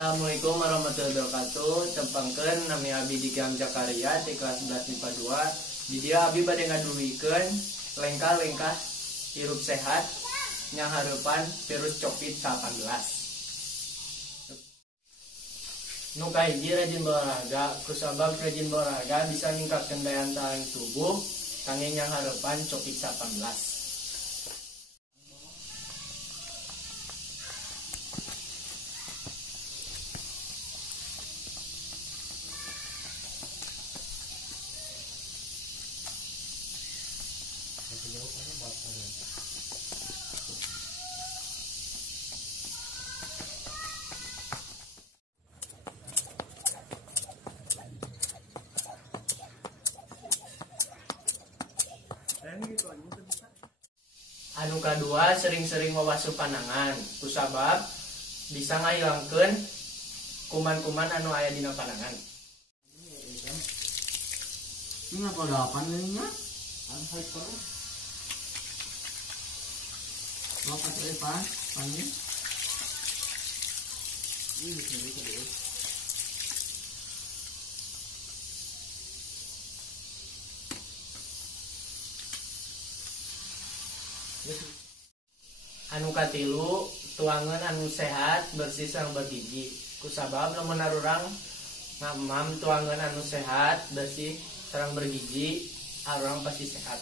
Assalamualaikum warahmatullahi wabarakatuh. Tepangkeun nami Abi Dikam Jakaria di kelas 11 MIPA 2. Di dia Abi bade ngaduwikeun lengkah-lengkah hirup sehat nya hareupan virus COVID-19. Nu kahiji rajin berolahraga, kusabab rajin berolahraga bisa ningkatkeun daya tahan tubuh kangge nya hareupan COVID-19. Anu kadua sering-sering wawasuh panangan, kusabab bisa ngahilangkeun kuman-kuman anu aya dina panangan. Ini ngapa ada apa nih? Anhai kalau mau pakai apa? Panen? Ini sendiri kedua. Anu katilu tuangan anu sehat bersih sareng bergizi, kusabab lamun urang ngamam tuangan anu sehat bersih sareng bergizi urang pasti sehat.